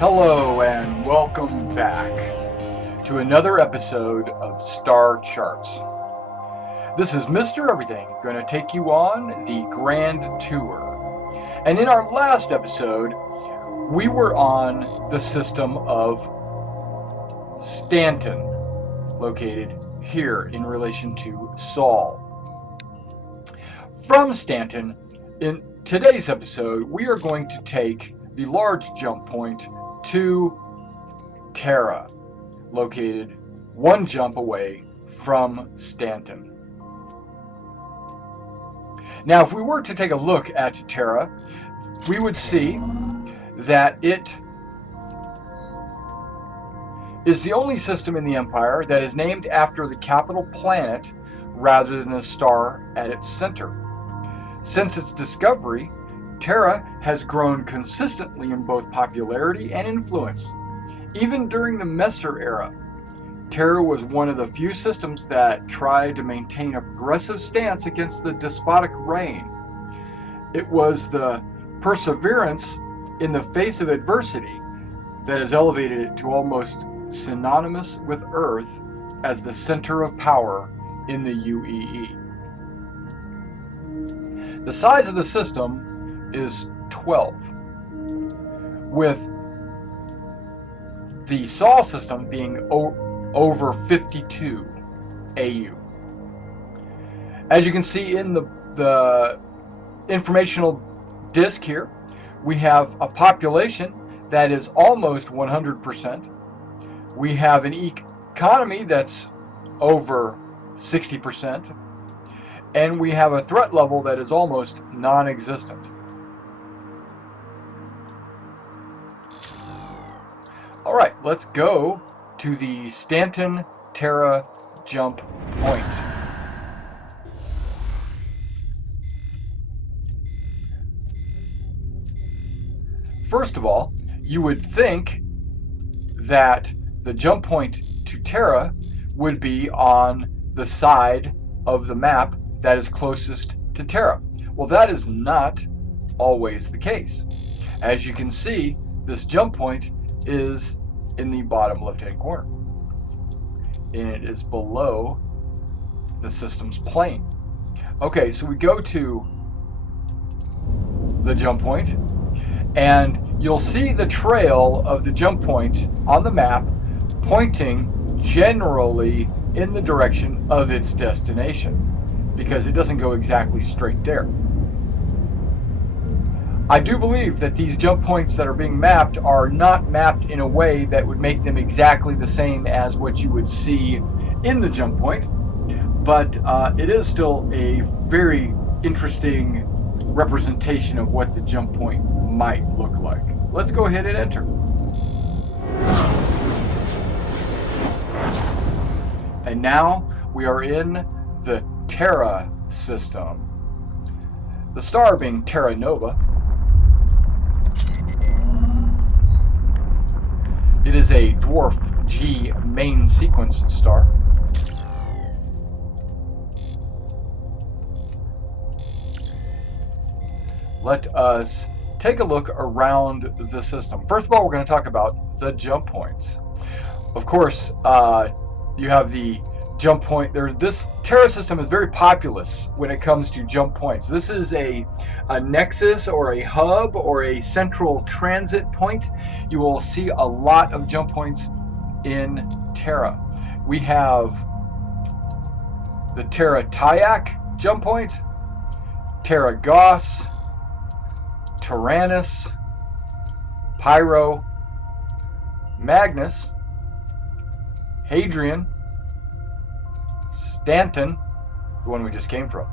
Hello and welcome back to another episode of Star Charts. This is Mr. Everything going to take you on the Grand Tour. And in our last episode, we were on the system of Stanton, located here in relation to Sol. From Stanton, in today's episode, we are going to take the large jump point to Terra, located one jump away from Stanton. Now, if we were to take a look at Terra, we would see that it is the only system in the Empire that is named after the capital planet rather than the star at its center. Since its discovery, Terra has grown consistently in both popularity and influence. Even during the Messer era, Terra was one of the few systems that tried to maintain a progressive stance against the despotic reign. It was the perseverance in the face of adversity that has elevated it to almost synonymous with Earth as the center of power in the UEE. The size of the system is 12, with the Sol system being over 52 AU. As you can see in the informational disk here, we have a population that is almost 100%. We have an economy that's over 60%, and we have a threat level that is almost non-existent. Alright, let's go to the Stanton Terra jump point. First of all, you would think that the jump point to Terra would be on the side of the map that is closest to Terra. Well, that is not always the case. As you can see, this jump point is in the bottom left-hand corner, and it is below the system's plane. Okay, so we go to the jump point, and you'll see the trail of the jump point on the map pointing generally in the direction of its destination, because it doesn't go exactly straight there. I do believe that these jump points that are being mapped are not mapped in a way that would make them exactly the same as what you would see in the jump point, but it is still a very interesting representation of what the jump point might look like. Let's go ahead and enter. And now we are in the Terra system. The star being Terra Nova. It is a dwarf G main sequence star. Let us take a look around the system. First of all, we're going to talk about the jump points. Of course, you have the jump point. This Terra system is very populous when it comes to jump points. This is a nexus or a hub or a central transit point. You will see a lot of jump points in Terra. We have the Terra Tyak jump point, Terra Goss, Tyrannus, Pyro, Magnus, Hadrian, Stanton, the one we just came from.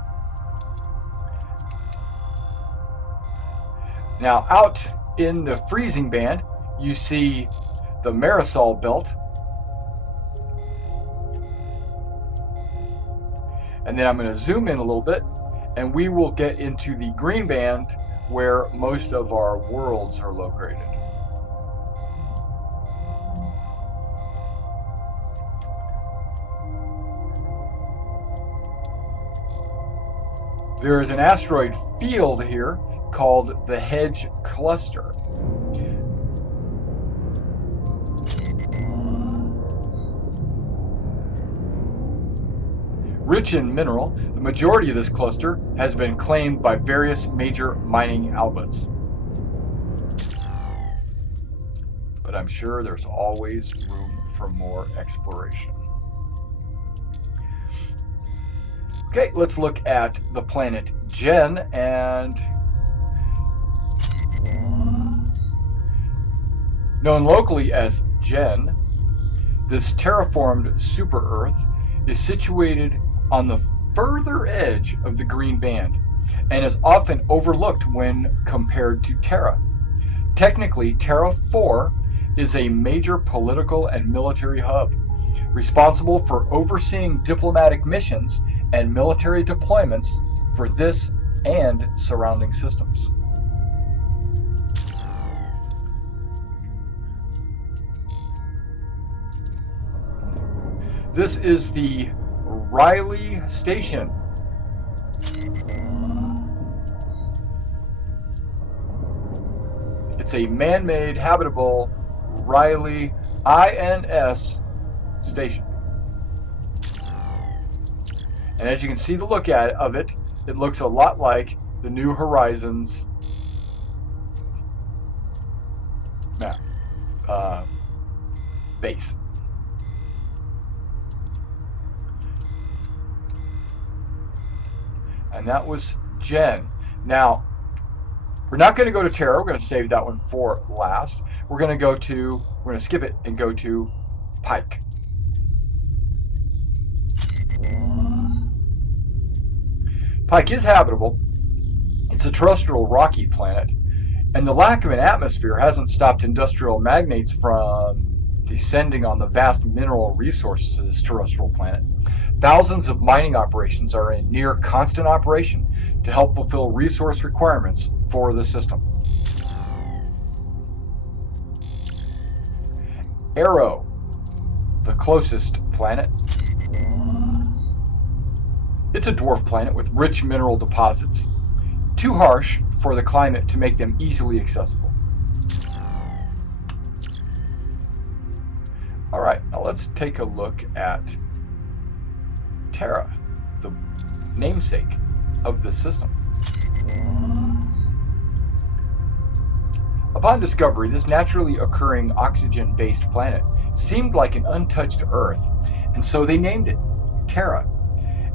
Now, out in the freezing band, you see the Marisol belt. And then I'm going to zoom in a little bit, and we will get into the green band where most of our worlds are located. There is an asteroid field here called the Hedge Cluster. Rich in mineral, the majority of this cluster has been claimed by various major mining outlets. But I'm sure there's always room for more exploration. Okay, let's look at the planet Gen, and known locally as Gen, this terraformed super-Earth is situated on the further edge of the green band and is often overlooked when compared to Terra. Technically, Terra 4 is a major political and military hub, responsible for overseeing diplomatic missions and military deployments for this and surrounding systems. This is the Riley Station. It's a man-made, habitable Riley INS station. And as you can see the look of it, it looks a lot like the New Horizons map base. And that was Gen. Now, we're not going to go to Terra. We're going to save that one for last. We're going to skip it and go to Pike. Pike is habitable. It's a terrestrial rocky planet, and the lack of an atmosphere hasn't stopped industrial magnates from descending on the vast mineral resources of this terrestrial planet. Thousands of mining operations are in near constant operation to help fulfill resource requirements for the system. Arrow, the closest planet. It's a dwarf planet with rich mineral deposits, too harsh for the climate to make them easily accessible. All right, now let's take a look at Terra, the namesake of the system. Upon discovery, this naturally occurring oxygen-based planet seemed like an untouched Earth, and so they named it Terra.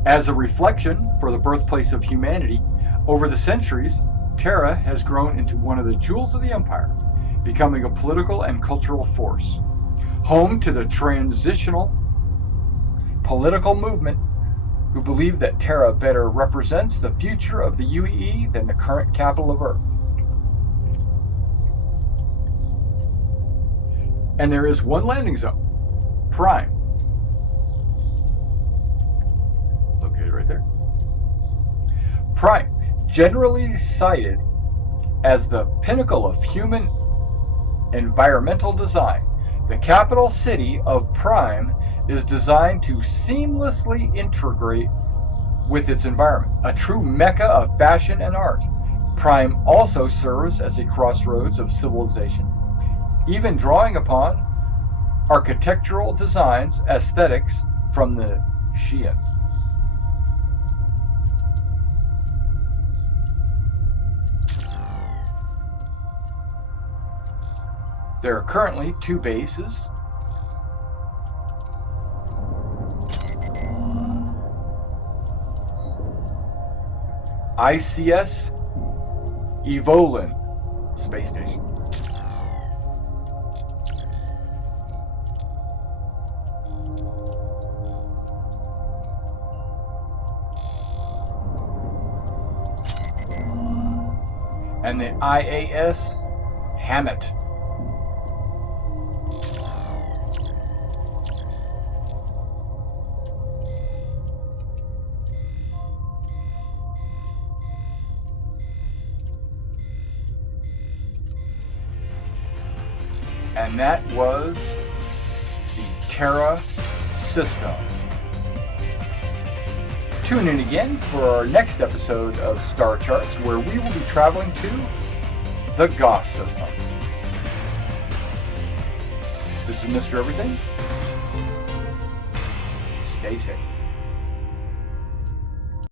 As a reflection for the birthplace of humanity, over the centuries, Terra has grown into one of the jewels of the Empire, becoming a political and cultural force. Home to the transitional political movement who believe that Terra better represents the future of the UEE than the current capital of Earth. And there is one landing zone, Prime, located right there. Prime, generally cited as the pinnacle of human environmental design, the capital city of Prime is designed to seamlessly integrate with its environment, a true mecca of fashion and art. Prime also serves as a crossroads of civilization, even drawing upon architectural designs aesthetics from the Xi'an. There are currently 2 bases. ICS Evolin Space Station. And the IAS Hammett. And that was the Terra system. Tune in again for our next episode of Star Charts, where we will be traveling to the Goss system. This is Mr. Everything. Stay safe.